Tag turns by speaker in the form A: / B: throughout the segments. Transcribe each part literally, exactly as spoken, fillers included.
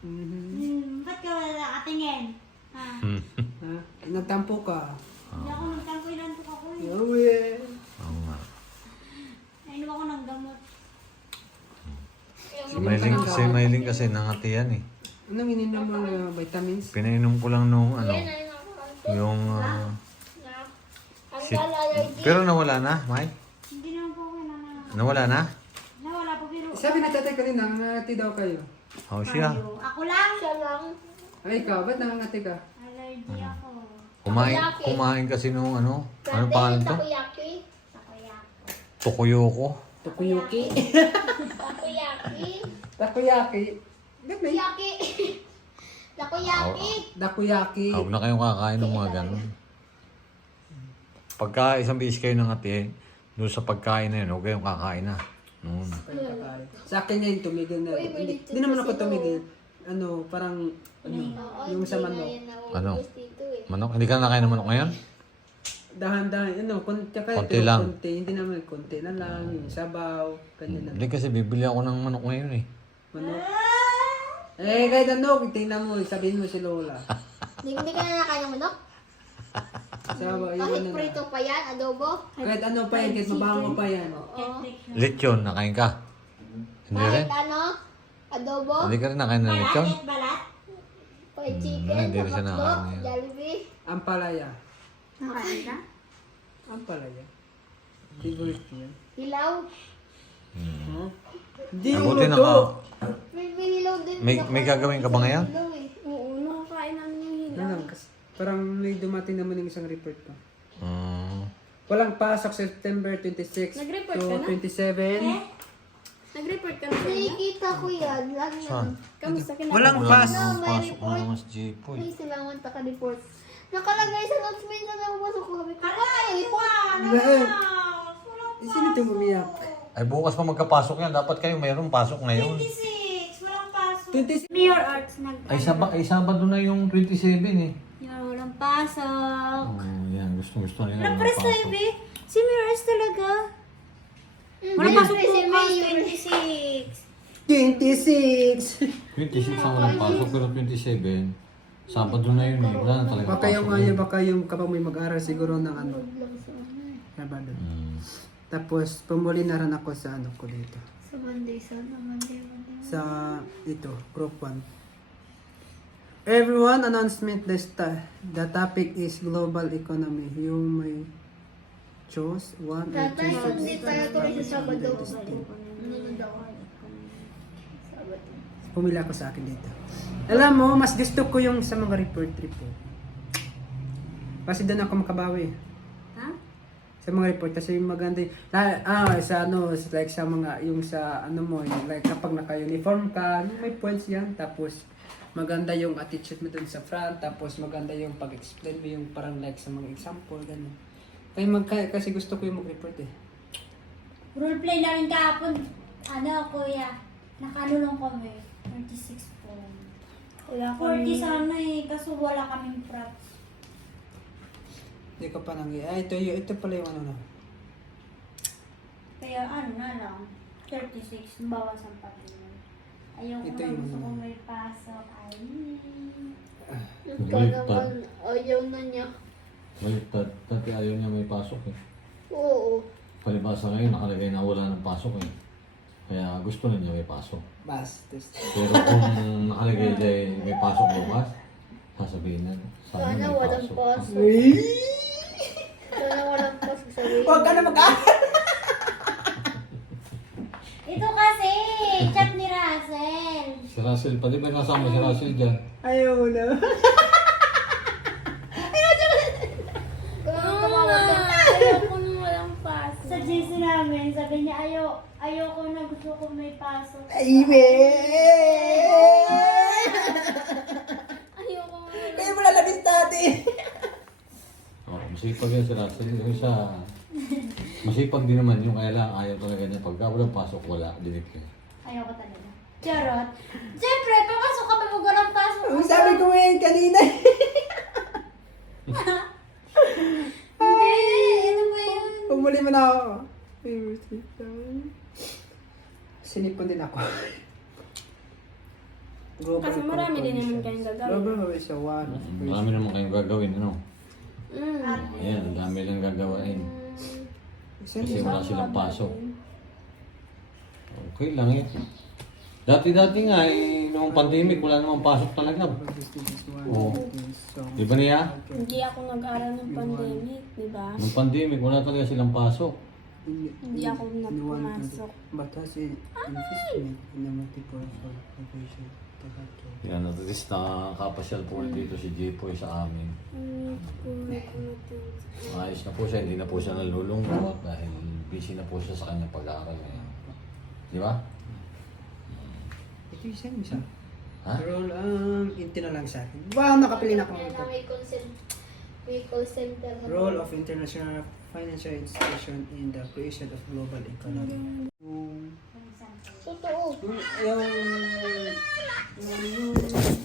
A: Mhm.
B: Hmm, ba't ka wala nakatingin? Ha?
A: Ha? Nagtampo ka.
B: Hindi ako nagtampo, inantok ako eh.
A: Oh, yeah.
C: Oo nga.
B: Nainom ako ng gamot.
C: Si Mailing, si Mailing kasi nangatiyan eh.
A: Anong ininom mo ng vitamins?
C: Pinainom ko lang nung ano,
D: Yan ay nakakanto.
C: yung... ah,
D: Na. Ang
C: si-
D: galalay
C: pero nawala na, Mai?
B: Hindi naman po ako na
C: Nawala na?
B: nawala po pero...
A: Sabi na tatay kanina, nangangati daw kayo.
C: Oh, siya.
B: Kayo. Ako lang.
D: siya lang.
A: Ay, ikaw, ba't nangangati ka?
B: Allergy ako.
C: Kumain,
D: Takoyaki.
C: kumain kasi nung ano, ano
D: Dati
C: pangalan
D: yung
C: to?
D: takoyaki.
B: Takoyaki.
C: Tokoyoko.
A: Takoyaki.
D: Takoyaki.
A: Takoyaki. Ba't may?
D: Yaki. Takoyaki.
A: Takoyaki.
C: Ah, huwag na kayong kakain ng mga ganun. Pagka isang beses kayo nangati, doon sa pagkain na yun, huwag kayong kakain na. Noon.
A: Sa akin ngayon, tumigil na.
D: Uy, may
A: Hindi,
D: dito
A: hindi naman ako
D: kasi
A: tumigil. Ano, parang, ano,
D: Oo,
A: yung sa
D: hindi
A: manok.
D: na yan nauubos
C: Ano?
D: dito eh.
C: Manok? Hindi ka nakain ng manok ngayon?
A: Dahan-dahan, ano, kun- tsaka
C: Konti
A: ito,
C: lang.
A: konti, hindi naman, konti na lang, yung sabaw, ganyan na.
C: Hindi kasi bibili ako ng manok ngayon eh.
A: Manok. Eh, kahit ano, tingnan mo, sabihin mo si Lola.
D: Hindi, hindi ka na nakain ng manok?
A: Sabaw, yung
D: Kahit
A: ano na.
D: prito pa yan, adobo.
A: Kahit ano pa yan, kahit mabango pa yan.
D: Oo.
C: Lechon, nakain ka? Hindi rin?
D: Kahit ano, adobo,
C: Hindi ka rin nakain ng lechon?
B: Balat, balat.
D: fried
C: Hmm,
D: chicken,
C: hindi rin siya
D: hotdog,
C: nakain yan.
D: Jollibee.
A: Ampalaya.
B: Nakain ka?
A: Ampalaya. Favorite ko yan.
D: Hilaw.
A: Huh? Hindi
C: Ang
A: yung
C: buti
A: luto.
C: naka...
D: May, may hilaw din.
C: May- may gagawin ka ba ngayon?
D: Hilaw eh.
B: Oo, nakakain namin yung
A: Ano lang, kasi parang may dumating naman yung isang report ko.
C: Mm,
A: Walang pasok September twenty-six
B: Nag-report
A: to
B: ka na?
A: twenty-seven.
B: Nag-report ka na sa inyo?
D: Nakikita ko yan. Lagi
C: saan?
D: yan.
B: Kamusta ka na?
A: Walang
C: Wala
A: pas.
C: namang
D: may
C: pasok na
D: report.
C: naman si Jipoy.
D: Ay, silangan taka-report. Nakalagay sa notes minsan na pumasok ko kami. Ay, report.
A: Eh, sino ito umiyak?
C: Ay bukas pa magkapasok yan. Dapat kayo mayroong pasok ngayon.
B: twenty-six, walang pasok.
A: twenty-six.
B: Mayor Arts nag...
C: Ay, saba, ay Sabado na yung twenty-seven eh.
B: Yung walang pasok.
C: Oh, yan. Gusto gusto nila.
B: Walang
C: walang
B: press
C: pasok.
B: live eh. Si Mayor Arts talaga.
D: Mm,
B: Walang pasok
D: si
B: bukas,
D: Mayor.
B: twenty-six.
A: twenty-six.
C: twenty-six ang walang pasok pero twenty-seven. Sabado na yun eh. Wala na talaga
A: Baka yung
C: pasok
A: ano,
C: yun.
A: baka yung kapag may mag-aral siguro ng ano. Sabado.
C: Mm.
A: Tapos, pumuli na rin ako sa ano ko dito.
D: Sa Monday, sana Monday, Monday.
A: Sa ito, group one. Everyone, announcement this ta- the topic is global economy. Yung may choose one or
D: Tatay,
A: two
D: hindi tayo tuloy sa Sabado.
A: subjects.
D: Nunod ako. Sabado.
A: Pumila ako sa akin dito. Alam mo, mas gusto ko yung sa mga report report. Kasi doon ako makabawi.
B: Ha?
A: Sa mga report kasi yung maganda yung, ah, ah, sa ano, like sa mga, yung sa ano mo, yung, like kapag naka-uniform ka, yung may points yan, tapos maganda yung attitude mo dun sa front, tapos maganda yung pag-explain mo yung parang like sa mga example, gano'n. Kaya mag, kasi gusto ko yung mag-report eh.
B: Roleplay namin kahapon. Ano, kuya? Nakano lang kami. thirty-six po.
D: Wala
B: forty sana eh. Kaso wala kaming props.
A: Hindi ko pa nang, ah, ito, yung- ito pala yung ano na.
B: Kaya ano na lang. thirty-six. Bawas ang patingin. Ayoko
A: Ito
B: na
A: yung
B: gusto
A: ano.
B: ko may pasok. Ay.
D: Ikaw naman, ayaw na niya.
C: Baliktad. Dati ayaw niya may pasok eh.
D: Oo.
C: Palibasa ngayon nakalagay na wala ng pasok eh. Kaya gusto na niya may pasok.
A: Bas, test.
C: Pero kung nakalagay dahil may pasok bukas, sasabihin na. Sana
D: Sana
C: may
D: walang
C: pasok.
D: pasok. Sana walang pasok sa
A: Huwag ka na mag-aaral!
B: Ito kasi. Chat ni Russell.
C: Si Russell, pati ba nasama si Russell dyan?
A: Ayaw na.
D: Ayoko na walang pasok.
B: Sa G C namin, sabi niya, ayaw, ayoko na gusto ko may pasok.
A: Ay, be!
D: Ayoko na.
A: Kaya mo lalabis dati.
C: Oh, masipag yan si Russell. Yung isa, masipag din naman yung kaya lang ayaw talaga niya. Pagka walang pasok, wala. Dinig ka.
B: Ayoko talaga. Charot. Siyempre, papasok kami mo walang pasok.
A: Ang sabi ko ngayon kanina.
B: Hindi, ano ba yun?
A: Pumuli mo na ako. Sinipon din ako. Global
D: Kasi marami din naman
A: corporations.
D: kayong gagawin.
A: Global is a one.
C: Marami naman kayong gagawin, ano?
D: Mm.
C: Ayan, ang dami lang gagawain. Kasi wala silang pasok. Okay lang eh. Dati-dati nga eh, noong pandemic, wala namang pasok talaga. Oo. Di ba niya?
D: Hindi ako nag-aral ng pandemic, di ba?
C: Noong pandemic, wala talaga silang pasok.
D: Hindi ako napumasok.
A: But has an investment in a multiple corporation.
C: Yan, at least nakapasyal po ulit dito si Jipoy sa amin.
D: Mm, kung ako natin.
C: Maayos na po siya, hindi na po siya nalulungkot dahil busy na po siya sa kanyang pag-aaral ngayon. Di ba?
A: Ito yung same isa.
C: Ha?
A: Roll, um, ito na lang sa akin. Wow, nakapili na ako.
D: Yan na may consent. May call center. na-
A: Role of international financial institution in the creation of global economy. Yung,
D: Totoo.
A: yung, yung,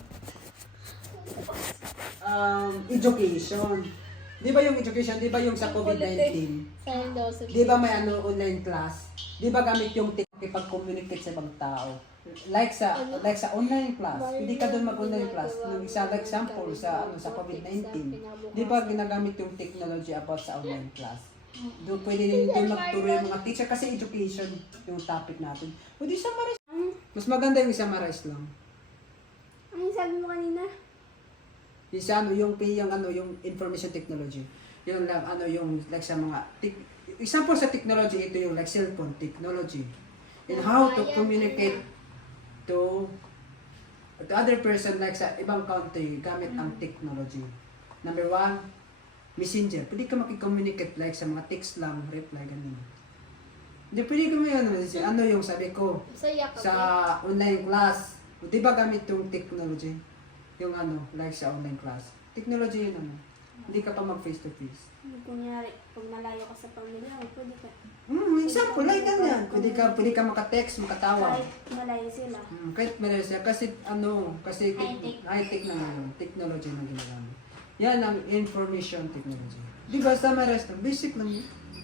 A: um, education. Di ba yung education, di ba yung sa COVID nineteen?
D: Sayang daw sa
A: Di ba may ano, online class? Di ba gamit yung pag-communicate sa ibang tao? Like sa like sa online class, hindi ka doon mag-online class. Nung isa like example sa ano sa COVID nineteen, di ba ginagamit yung technology about sa online class? Doon pwede din doon magturo yung mga teacher kasi education yung topic natin. Pwede summarize. Mas maganda yung summarize lang.
D: Ano yung sabi mo kanina?
A: Yung sa ano, yung P, yung ano, yung information technology. Yung lang, ano, yung like sa mga, tek- example sa technology, ito yung like cellphone technology. And how to communicate to to other person like sa ibang country gamit ang technology. Number one, messenger. Pwede ka makikommunicate like sa mga text lang, reply, ganun. Hindi, pwede ka may ano, ano yung sabi ko,
D: Saya ka
A: sa
D: ba?
A: online class, di ba gamit yung technology? Yung ano, like sa online class. Technology yun ano. Hindi ka pa mag face to face.
D: Kunyari, pag malayo ka sa pamilya mo, pwede ka.
A: Hmm, example, like ganyan. Pwede ka, pwede ka maka-text, makatawag.
D: Kahit malayo sila.
A: Hmm, kahit meron siya. Kasi ano, kasi
B: High-tech.
A: high-tech na ngayon. Technology na ginagamit. Yan ang information technology. Di ba sa mga rest, basic lang yun.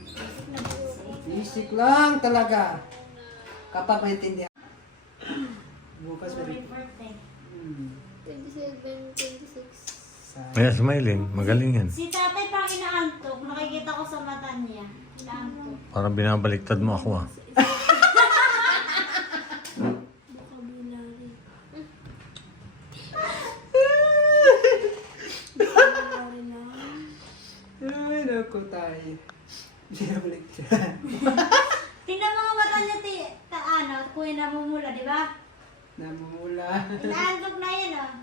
A: Basic lang talaga. Kapag maintindihan. Bukas pa rin.
B: birthday.
A: Hmm.
D: twenty-seven, twenty-six.
A: Sa...
C: Kaya smiling, magaling yan.
B: Si tatay pang inaantok, nakikita ko sa mata niya. Inaantok.
C: Parang binabaliktad mo ako ah.
D: Vocabulary. Vocabulary na.
A: Ay, naku tayo. Binabalik siya.
B: Tingnan mo nga mata niya, ti, ta, ano, kuya namumula, di ba?
A: Namumula.
B: Inaantok na yan, ah.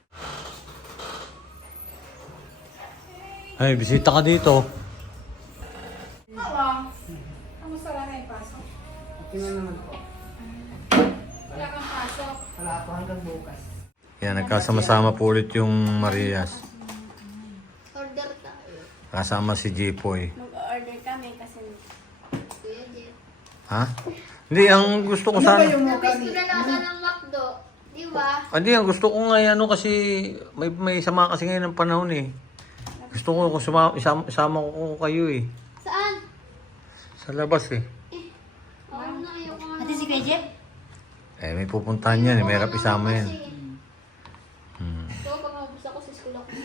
C: Ay, bisita ka dito.
E: Kamusta lang ay pasok?
A: Okay na naman po.
E: Wala kang pasok.
A: Wala ako hanggang bukas.
C: Yan, nagkasama-sama po ulit yung Marias.
D: Order tayo.
C: Kasama si Jipoy.
D: Mag-order kami kasi
B: Kuya Jeff.
C: Ha? Hindi, ang gusto ko
A: Ano ba
C: sana...
A: yung mukha
D: Nabis
A: ni...
D: ko na lasa ng McDo. Di ba?
C: Hindi, ang gusto ko nga ano kasi may may sama kasi ngayon ng panahon eh. Gusto ko kung suma, isama, isama ko kayo eh.
D: Saan?
C: Sa labas eh.
D: Oo na, ayoko nga.
B: Ate si Kuya Jeff?
C: Eh, may pupuntahan yan eh. May harap isama yan. Hmm.
D: So, pag mabus ako sa school ako.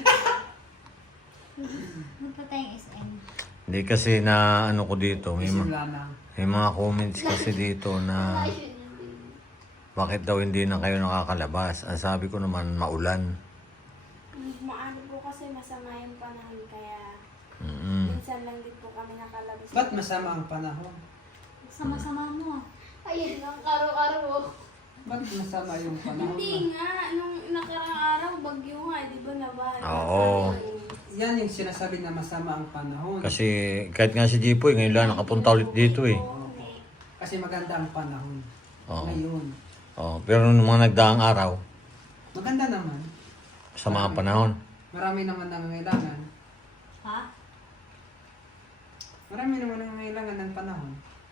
B: Punta tayong S M.
C: Hindi kasi na ano ko dito. May, ma-
A: Simula na.
C: may mga comments kasi dito na bakit daw hindi na kayo nakakalabas. Ang sabi ko naman maulan.
D: Maano po kasi masama yung panahon kaya
C: Mm-mm.
D: minsan lang din po kami nakalabas.
A: Ba't masama ang panahon?
B: Sama-sama mo, ah.
D: Ayun, ang araw-araw.
A: Ba't masama yung panahon?
D: Hindi nga, nung nakaraang araw, bagyo nga, di ba nabahan?
C: Oo.
A: Yan yung sinasabi na masama ang panahon.
C: Kasi kahit nga si Jipoy ngayon lang nakapunta ulit dito eh.
A: Kasi maganda ang panahon.
C: Oo.
A: Ngayon.
C: Oh, pero nung mga nagdaang araw,
A: Maganda naman.
C: sa mga panahon.
A: Marami naman nangangailangan.
B: Ha?
A: Marami naman nangangailangan ng panahon.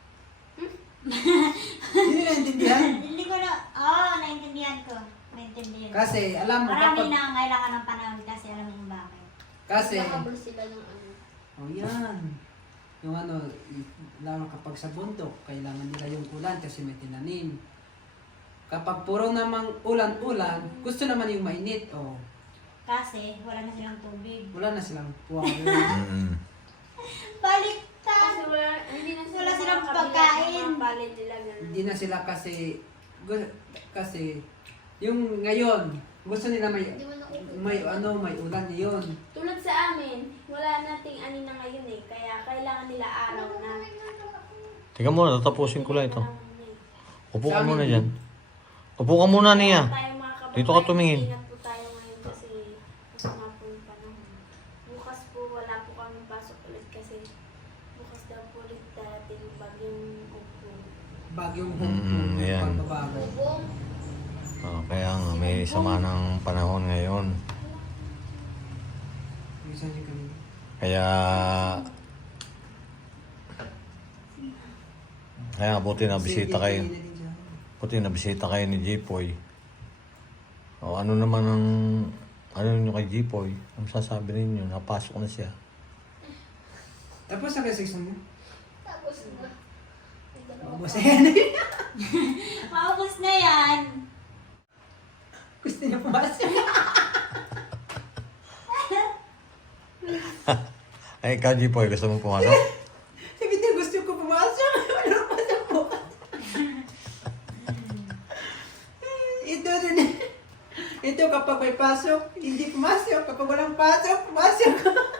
A: Hindi naintindihan.
B: Hindi ko na, oo, oh, naintindihan ko. Naintindihan ko.
A: Kasi alam mo
B: Marami
A: kapag...
B: na kailangan ng panahon kasi alam mo kung bakit.
A: Kasi...
D: Nakahabol sila ng ano.
A: Oh yan. Yung ano, lalo kapag sa bundok, kailangan nila yung ulan kasi may tinanim. kapag puro namang ulan-ulan, gusto naman yung mainit. Oh,
B: Kasi wala na silang tubig.
A: wala na silang puwang.
C: Mm.
B: Baliktad!
D: Kasi wala, hindi na
B: Wala silang
D: makakabili
B: pagkain.
D: ng mga palin nila ganun.
A: Hindi na sila kasi, gu- kasi, yung ngayon, gusto nila may,
D: Hindi mo na
A: may ano, may ulan yun.
D: Tulad sa amin, wala nating ani na ngayon eh. Kaya kailangan nila araw na.
C: Teka muna, tatapusin ko lang ito. Upo ka
A: Sa amin,
C: muna dyan. Upo ka muna niya.
D: Tayo mga kababayan,
C: Dito ka tumingin.
D: Ingat po tayo ngayon kasi masama po yung panahon. Bukas po wala po kami pasok ulit kasi bukas daw po ulit darating bagyong upo.
A: Bagyong
C: Mm,
A: hukbo,
C: ayan.
A: pagbabago.
D: Bubong,
C: Oh, kaya nga, may sama ng panahon ngayon.
A: Minsan yung kanina.
C: Kaya... Kaya buti na bisita kayo.
A: Sige, din siya.
C: Buti na bisita kayo ni Jipoy. O ano naman ang... Ano nyo kay Jipoy? Ang sasabi ninyo, napasok na siya.
A: Tapos ang section mo?
D: tapos na. May dalawa
A: Ubus
D: pa.
A: na yan.
B: Maubos na yan!
A: Gusto niya pumasok.
C: Ay, ikaw Jipoy, gusto mo pumasok?
A: Sabi niya, gusto ko pumasok. Wala pa sa bukas. Ito rin. Ito kapag may pasok, hindi pumasok. Kapag walang pasok, pumasok.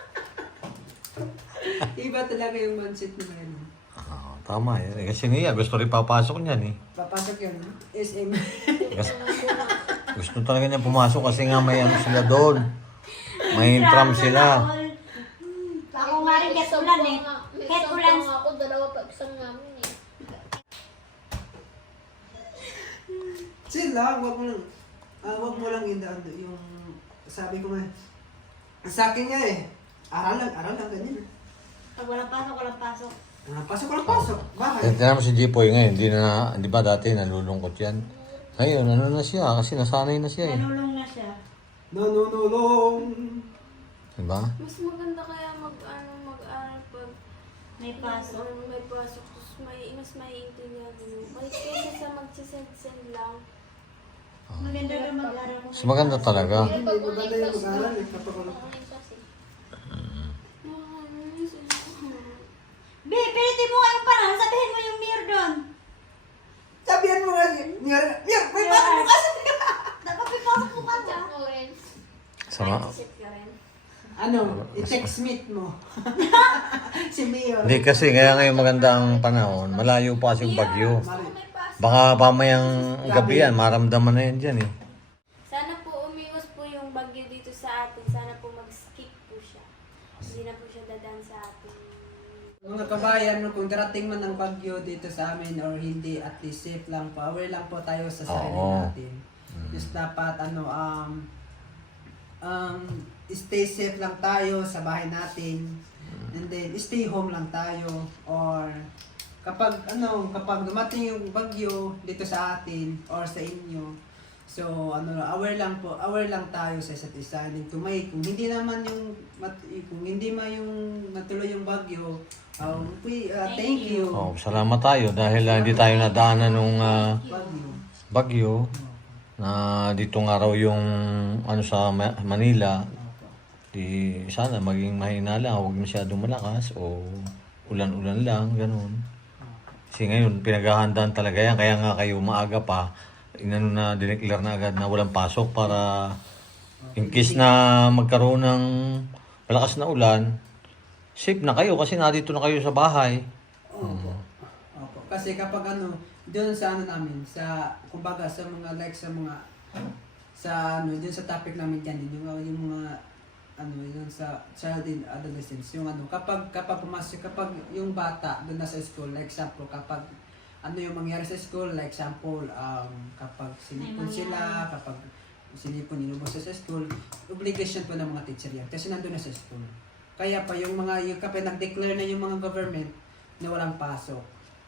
A: Iba talaga yung mindset nila yun.
C: Ah, tama eh. Kasi niya, gusto rin papasok niyan eh.
A: Papasok yun. S M.
C: Gusto, gusto talaga niya pumasok kasi nga may ano sila doon. May tram sila.
B: Ako nga rin, kahit ulan eh.
D: May
B: Kahit
D: isang
B: ulan.
D: pa nga ako, dalawa pa isang namin eh.
A: Sila, wag mo lang, ah, wag mo lang indaan yung, sabi ko nga, sa akin nga eh, aral lang, aral lang, ganyan.
B: Pag walang pasok, walang pasok.
A: Ah, pasok ko lang pasok, bakit?
C: Tignan mo si Jipoy ngayon, hindi na, di ba dati nalulungkot yan? Ngayon, ano na siya, kasi nasanay na siya eh.
B: Nanulong na siya.
A: Nanunulong.
C: Diba?
D: Mas maganda kaya mag, ano, mag-aral pag
B: May pasok.
D: ano, may pasok. Tapos may, mas maiintindihan mo. May kaysa sa magsisend-send lang.
B: Maganda na mag-aral mo.
C: Mas maganda talaga.
D: Eh,
A: Hindi,
D: pag
A: maganda
D: online
A: yung
D: class
A: mag-aral
D: lang.
A: eh, kapag wala.
D: Online class eh. Nakakamiss ako.
B: Be, pilitin mo nga yung panahon. Sabihin mo yung mirror doon.
A: Sabihan mo nga, Niyar, Niyar, may pasok bukas!
B: Dapat may pasok mo ka
D: Chat mo rin.
C: Sama.
D: Chat ka rin.
A: Ano, i-text meet mo. Si Mayor.
C: Hindi kasi, kaya ngayon maganda ang panahon. Malayo pa kasi yung bagyo.
A: Mari.
D: May pasok.
C: Baka pamayang gabi yan, maramdaman na yan dyan eh.
D: Sana po umiwas po yung bagyo dito sa atin. Sana po mag-skip po siya. Hindi na po siya dadaan sa atin.
A: Mga kabayan, no, kung darating man ang bagyo dito sa amin or hindi, at least safe lang po. Aware lang po tayo sa sarili
C: Oo.
A: natin. Just dapat, ano, um, um, stay safe lang tayo sa bahay natin. And then, stay home lang tayo. Or, kapag, ano, kapag dumating yung bagyo dito sa atin or sa inyo, so, ano, aware lang po, aware lang tayo sa isa't isa. And then, kung may, kung hindi naman yung, mat, kung hindi man yung natuloy yung bagyo, um, we, uh, thank you.
C: Oh, salamat tayo dahil ah, hindi tayo nadaanan nung ah,
A: Bagyo.
C: bagyo na dito nga raw yung ano sa Ma- Manila. Di sana maging mahina lang, huwag masyadong malakas o ulan-ulan lang, ganun. Kasi ngayon, pinaghahandaan talaga yan. Kaya nga kayo maaga pa, inano na, dineclare na agad na walang pasok para in case na magkaroon ng malakas na ulan, safe na kayo kasi nandito na kayo sa bahay.
A: Opo. Opo. Kasi kapag ano, doon sa ano namin, sa, kumbaga sa mga like sa mga, sa ano, doon sa topic namin dyan, yung, yung mga, ano, yung sa child and adolescence, yung ano, kapag, kapag pumasok, kapag yung bata doon na sa school, like example, kapag ano yung mangyari sa school, like example, um, kapag sinipon
B: May
A: sila, kapag sinipon, inubos sa school, obligation po ng mga teacher yan, kasi nandun na sa school. Kaya pa yung mga, yung kapag nag-declare na yung mga government na walang pasok.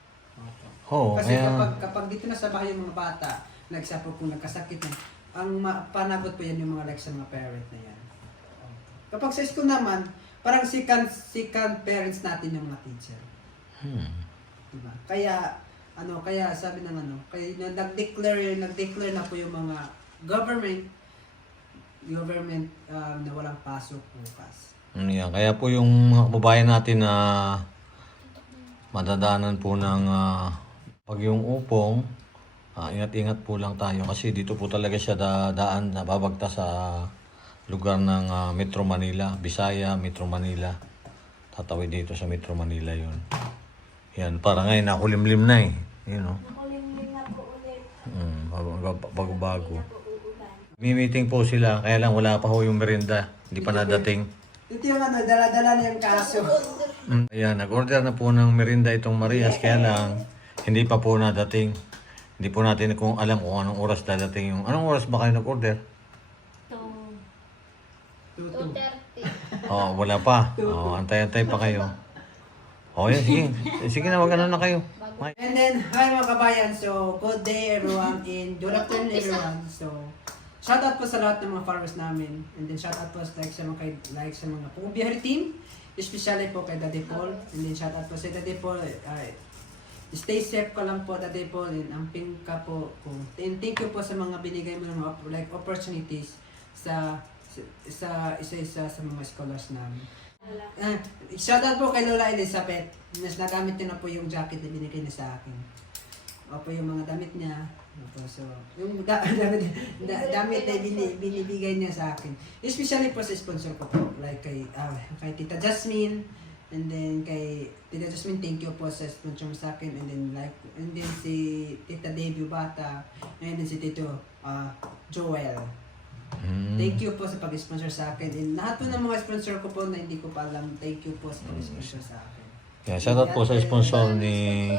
C: Oo,
A: Kasi
C: kaya
A: kapag, kapag dito na sa bahay yung mga bata, like example kung nagkasakit na, ang ma- panagot po yan yung mga like sa mga parent na yan. Kapag sa school naman, parang second, second parents natin yung mga teacher.
C: hmm.
A: Diba? Kaya, ano, kaya sabi ng ano, kaya nung nag-declare, nag-declare na po yung mga government, government um, na walang pasok bukas.
C: Mm, yan. Kaya po yung mga kababayan natin na madadaanan po ng ah, pagyong upong, ah, ingat-ingat po lang tayo kasi dito po talaga siya dadaan, nababagta sa lugar ng ah, Metro Manila, Bisaya, Metro Manila. Tatawid dito sa Metro Manila yon. Yan, para ngayon nakulimlim na eh. You know?
D: Nakulimlim na po ulit.
C: Mm, bago- bago-bago.
D: Na po uulan.
C: May-meeting po sila, kaya lang wala pa ho yung merienda. Hindi pa nadating.
A: Ito yung ano, dala-dala na yung kaso.
C: Mm, ayan, nag-order na po ng merienda itong Marias, kaya lang hindi pa po nadating. Hindi po natin kung alam kung anong oras dadating yung... Anong oras ba kayo nag-order?
B: To,
A: Tutu.
C: Oh, wala pa. Oh, antay-antay pa kayo. Oh, yan, sige. Sige na, wag ano na kayo.
A: And then, hi mga kabayan. So, good day everyone and good afternoon everyone. So, shout out po sa lahat ng mga followers namin. And then shout out po sa like sa mga, kay- like sa mga Pumubiyahari team. Especially po kay Daddy Paul. And then shout out po sa Daddy Paul. Uh, stay safe ka lang po Daddy Paul. And amping ka po. po. And thank you po sa mga binigay mo ng mga op- like opportunities sa sa isa-isa sa mga scholars namin.
D: Wala.
A: Ah, shoutout po kay Lola Elizabeth. Mas nagamit niya na po yung jacket na binigay niya sa akin. Opo yung mga damit niya. Opo, so, yung da, damit, da, damit na bini, binibigay niya sa akin. Especially po sa sponsor ko po. Like kay, ah, kay Tita Jasmine. And then kay Tita Jasmine, thank you po sa sponsor mo sa akin. And then like, and then si Tita Debbie Bata. And then si Tito ah, Joel.
C: Mm.
A: Thank you po sa pag-sponsor sa akin. And lahat po ng mga sponsor ko po na hindi ko pa alam, thank you po sa pag-sponsor sa akin.
C: Yeah, shoutout po sa sponsor ni,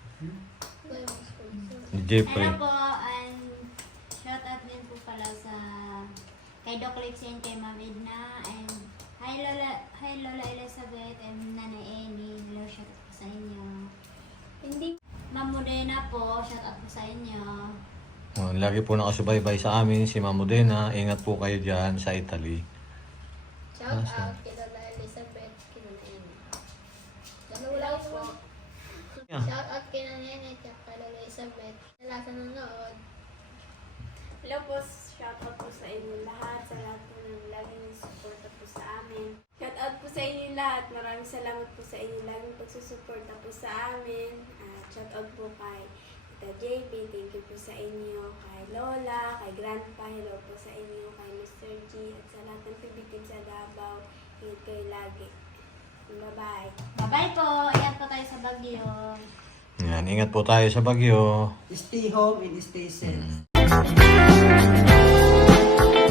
C: ni Jeffrey.
B: ano po, and shout out din po pala sa kay Doc Lexi and kay Ma'am Edna, and hi Lola, hi Lola Elizabeth and Nanay Amy. Hello, shout out po sa inyo.
D: Hindi.
B: Ma'am Modena po, shout out po sa inyo.
C: Oh, lagi po nakasubaybay sa amin si Ma'am Modena. Ingat po kayo dyan sa Italy.
F: Shout out kay Lola Elizabeth, kay Lola Amy. Dalawa lang po.
C: Yeah.
F: Shout out kay Nanay at kay Lola Elizabeth. Sa lahat na nanonood.
D: Hello po, shout out po sa inyo lahat, sa lahat po ng laging suporta po sa amin. Shout out po sa inyo lahat, maraming salamat po sa inyo laging pagsusuporta po sa amin. At shout out po kay Tita J B, thank you po sa inyo, kay Lola, kay Grandpa, hello po sa inyo, kay Mister G, at sa lahat ng pibitin sa Davao, ingat kayo lagi. Bye-bye.
B: Bye-bye po, ingat po tayo sa Baguio.
C: Yan, ingat po tayo sa Bagyo.
A: Stay home and stay safe.
C: Mm.